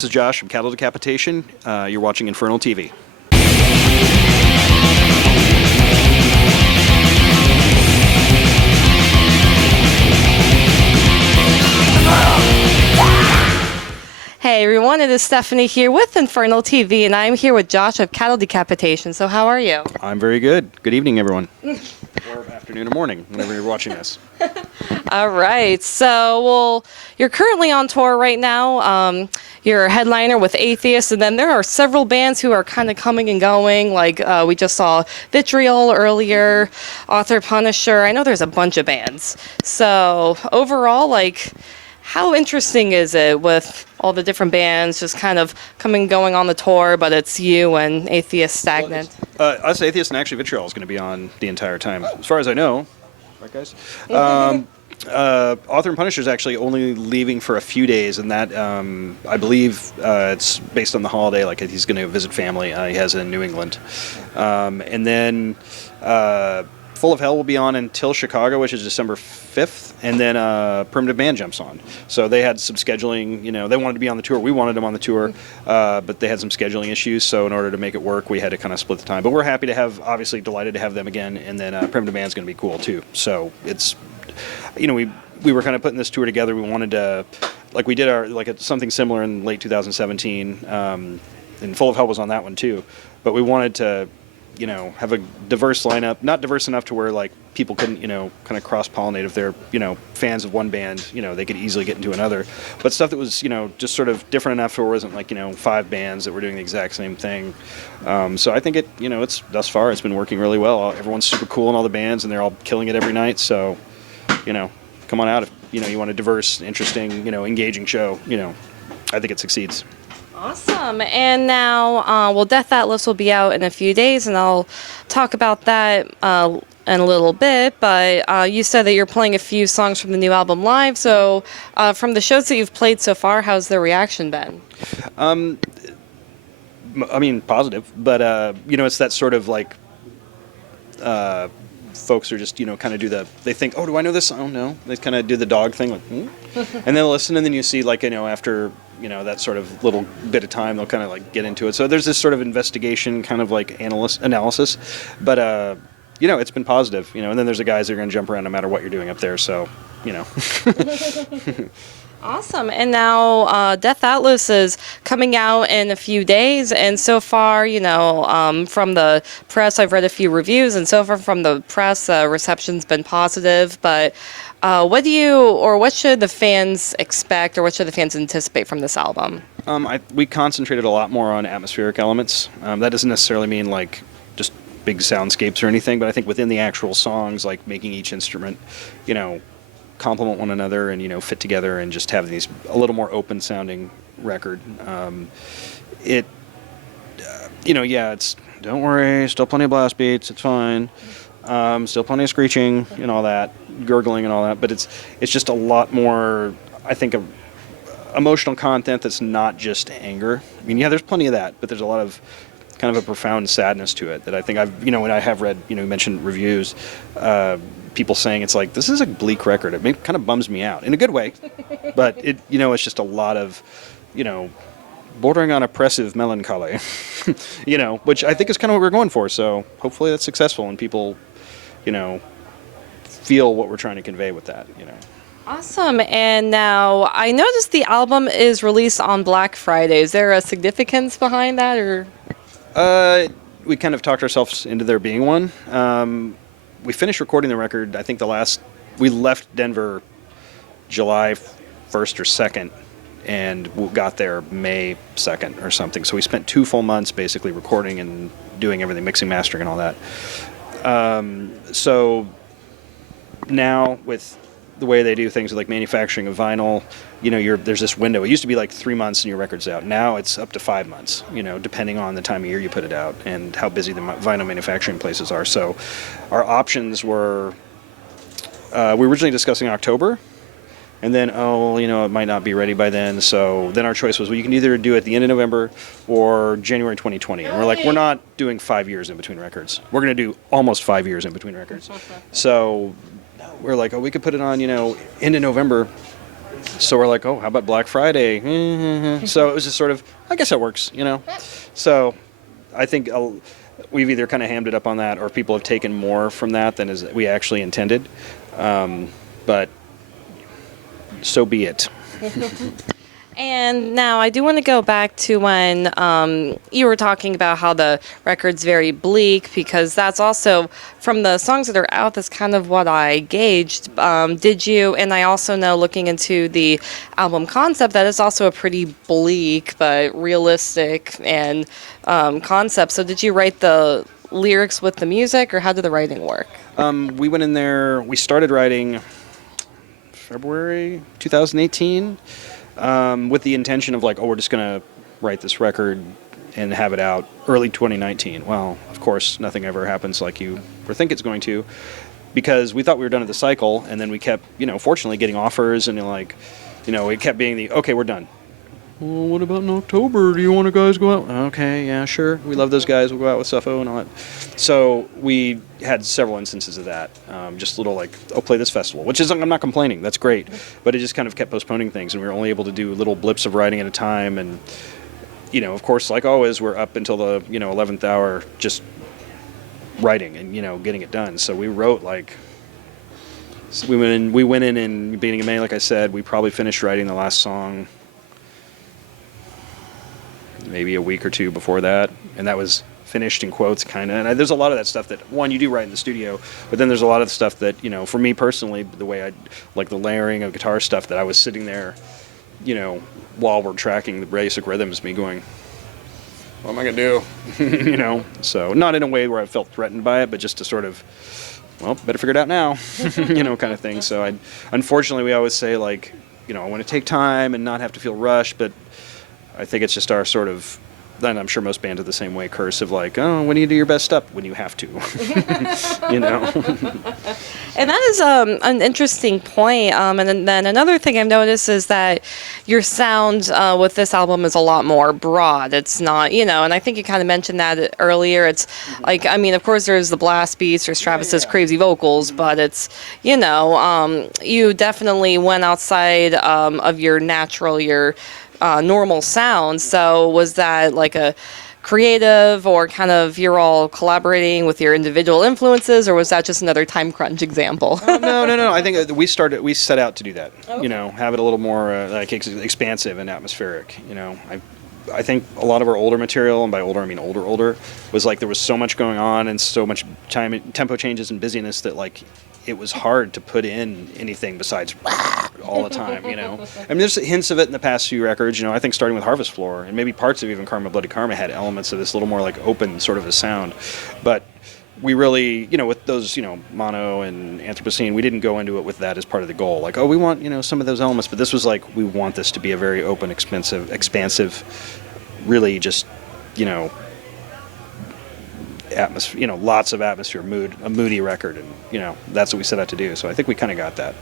This is Josh from Cattle Decapitation. You're watching Infernal TV. Hey everyone, it is Stephanie here with Infernal TV, and I'm here with Josh of Cattle Decapitation. So how are you? I'm very good. Good evening, everyone. Or afternoon or morning, whenever you're watching this. All right, so, you're currently on tour right now. You're a headliner with Atheist, and then there are several bands who are kind of coming and going, like we just saw Vitriol earlier, Author Punisher. I know there's a bunch of bands. So overall, how interesting is it with all the different bands just kind of coming and going on the tour, but it's you and Atheist stagnant? Us, Atheist, and actually Vitriol is going to be on the entire time, as far as I know. Right, guys? Author and Punisher is actually only leaving for a few days, and that, I believe, it's based on the holiday, like he's going to visit family he has in New England. And then Full of Hell will be on until Chicago, which is December 5th, and then Primitive Man jumps on. So they had some scheduling, they wanted to be on the tour. We wanted them on the tour, but they had some scheduling issues, so in order to make it work, we had to kind of split the time. But we're happy to have, obviously delighted to have them again, and then Primitive Man's going to be cool too. So it's, we were kind of putting this tour together. We wanted to, we did something similar in late 2017, and Full of Hell was on that one too, but we wanted to have a diverse lineup, not diverse enough to where people couldn't, kind of cross-pollinate. If they're, fans of one band, they could easily get into another. But stuff that was, just sort of different enough where it wasn't 5 bands that were doing the exact same thing. So I think it's thus far it's been working really well. Everyone's super cool in all the bands, and they're all killing it every night. So, come on out if you want a diverse, interesting, engaging show. I think it succeeds. Awesome. And now, Death Atlas will be out in a few days, and I'll talk about that in a little bit. But you said that you're playing a few songs from the new album live. So from the shows that you've played so far, how's the reaction been? I mean, positive. But, it's that sort of folks are just, kind of they think, oh, do I know this song? No. They kind of do the dog thing, and they'll listen, and then you see, after, that sort of little bit of time, they'll kind of, get into it. So there's this sort of investigation, kind of analysis. But, it's been positive, and then there's the guys that are going to jump around no matter what you're doing up there, so, Awesome. And now Death Atlas is coming out in a few days. And so far, from the press, I've read a few reviews. And so far from the press, reception's been positive. But what should the fans expect, or what should the fans anticipate from this album? We concentrated a lot more on atmospheric elements. That doesn't necessarily mean just big soundscapes or anything. But I think within the actual songs, making each instrument, complement one another and fit together and just have a little more open sounding record. It's don't worry, still plenty of blast beats, it's fine, still plenty of screeching and all that, gurgling and all that, but it's just a lot more, I think, of emotional content that's not just anger. I mean, there's plenty of that, but there's a lot of kind of a profound sadness to it that I think when I have read, you mentioned reviews, people saying it's this is a bleak record. It kind of bums me out in a good way, but it's just a lot of, bordering on oppressive melancholy, which I think is kind of what we're going for. So hopefully that's successful and people, feel what we're trying to convey with that, Awesome. And now I noticed the album is released on Black Friday. Is there a significance behind that, or? We kind of talked ourselves into there being one. We finished recording the record, I think we left Denver July 1st or 2nd, and got there May 2nd or something. So we spent 2 full months basically recording and doing everything, mixing, mastering, and all that. So now with the way they do things with manufacturing of vinyl, there's this window. It used to be 3 months and your record's out. Now it's up to 5 months, depending on the time of year you put it out and how busy the vinyl manufacturing places are. So our options were, we were originally discussing October, and then, it might not be ready by then. So then our choice was, you can either do it at the end of November or January 2020. And we're we're not doing 5 years in between records. We're going to do almost 5 years in between records. So we're we could put it on, end of November, So we're like, oh, how about Black Friday? So it was just sort of, I guess that works, you know. So I think we've either kind of hammed it up on that, or people have taken more from that than as we actually intended. But so be it. And now I do want to go back to when you were talking about how the record's very bleak, because that's also, from the songs that are out, that's kind of what I gauged. Did you, and I also know looking into the album concept, that it's also a pretty bleak but realistic and concept. So did you write the lyrics with the music, or how did the writing work? We went in there, we started writing February 2018. With the intention of like, oh, we're just going to write this record and have it out early 2019. Well, of course, nothing ever happens like you think it's going to, because we thought we were done at the cycle, and then we kept, fortunately getting offers, and it kept being okay, we're done. Well, what about in October? Do you want to guys go out? Okay, yeah, sure. We love those guys. We'll go out with Suffo and all that. So we had several instances of that. Just little play this festival, which is, I'm not complaining. That's great. But it just kind of kept postponing things, and we were only able to do little blips of writing at a time. And, of course, like always, we're up until the, 11th hour just writing and, getting it done. So we wrote we went in beginning of May, like I said. We probably finished writing the last song maybe a week or two before that, and that was finished in quotes, kind of. And there's a lot of that stuff that, one, you do write in the studio, but then there's a lot of stuff that, for me personally, the way I like the layering of guitar stuff, that I was sitting there, while we're tracking the basic rhythms, me going, what am I gonna do? So not in a way where I felt threatened by it, but just to sort of, well, better figure it out now, kind of thing. So unfortunately, we always say, I want to take time and not have to feel rushed, but I think it's just our sort of, and I'm sure most bands are the same way, curse of oh, when do you do your best stuff? When you have to, And that is an interesting point. And then another thing I've noticed is that your sound with this album is a lot more broad. It's not, and I think you kind of mentioned that earlier. It's of course there's the blast beats, there's Travis's crazy vocals, but it's, you definitely went outside of your normal sound. So was that like a creative, or kind of you're all collaborating with your individual influences, or was that just another time crunch example? No. I think we set out to do that. Okay. Have it a little more expansive and atmospheric. I think a lot of our older material, and by older I mean older, was there was so much going on and so much tempo changes and busyness that it was hard to put in anything besides all the time, there's hints of it in the past few records, I think starting with Harvest Floor, and maybe parts of even Karma Bloody Karma had elements of this little more open sort of a sound. But we really, with those, Mono and Anthropocene, we didn't go into it with that as part of the goal. We want, some of those elements, but this was we want this to be a very open, expansive, really just, atmosphere, lots of atmosphere, a moody record, and that's what we set out to do. So I think we kind of got that.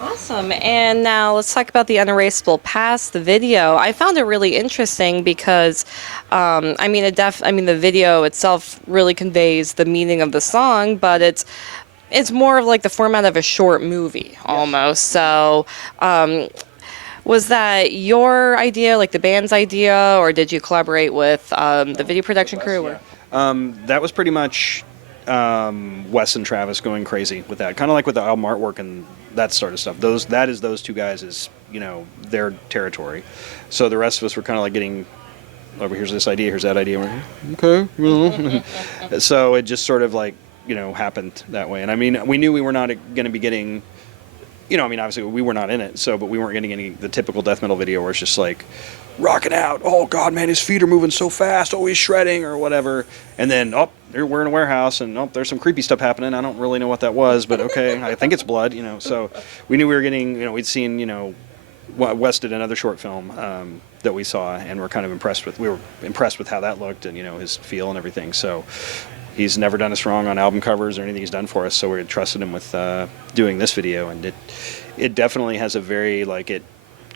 Awesome. And now let's talk about the Unerasable Past, the video. I found it really interesting because, the video itself really conveys the meaning of the song, but it's more of the format of a short movie almost. So, was that your idea, the band's idea, or did you collaborate with the video production crew? Yeah. That was pretty much Wes and Travis going crazy with that, kind of like with the album artwork and that sort of stuff. That is those two guys' their territory. So the rest of us were kind of getting, oh, here's this idea, here's that idea. We're, okay. So it just sort of happened that way. And we knew we were not going to be getting, obviously we were not in it, but we weren't getting any the typical death metal video where it's just rocking out, oh god man, his feet are moving so fast, oh he's shredding or whatever, and then we're in a warehouse and there's some creepy stuff happening, I don't really know what that was, but okay, I think it's blood, so we knew we were getting, we'd seen, Wes did another short film that we saw, and we were impressed with how that looked, and his feel and everything. So he's never done us wrong on album covers or anything he's done for us, so we trusted him with doing this video, and it definitely has a very it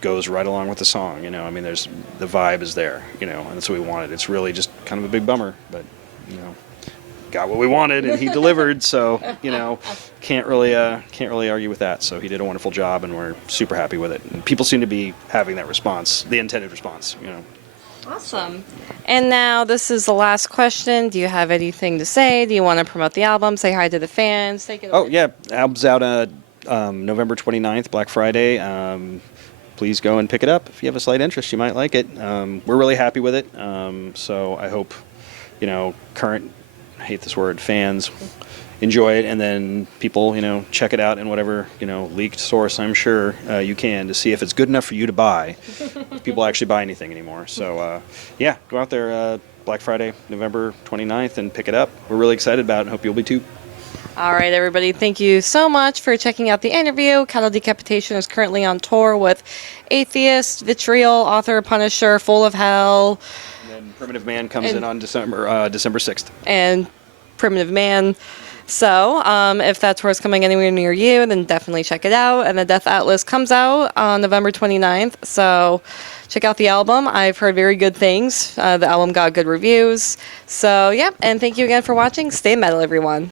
goes right along with the song, there's the vibe is there, and that's what we wanted. It's really just kind of a big bummer, but got what we wanted, and he delivered. So can't really argue with that. So he did a wonderful job, and we're super happy with it. And people seem to be having that response, the intended response. Awesome. And now this is the last question. Do you have anything to say? Do you want to promote the album? Say hi to the fans. Take it away. Oh yeah, album's out November 29th, Black Friday. Please go and pick it up if you have a slight interest. You might like it. We're really happy with it. So I hope current, I hate this word, fans enjoy it, and then people check it out in whatever leaked source I'm sure you can, to see if it's good enough for you to buy. If people actually buy anything anymore. So yeah, go out there Black Friday, November 29th, and pick it up. We're really excited about it, and hope you'll be too. All right, everybody, thank you so much for checking out the interview. Cattle Decapitation is currently on tour with Atheist, Vitriol, Author, Punisher, Full of Hell. And then Primitive Man comes in on December 6th. And Primitive Man. So if that tour is coming anywhere near you, then definitely check it out. And the Death Atlas comes out on November 29th. So check out the album. I've heard very good things. The album got good reviews. So yeah, and thank you again for watching. Stay metal, everyone.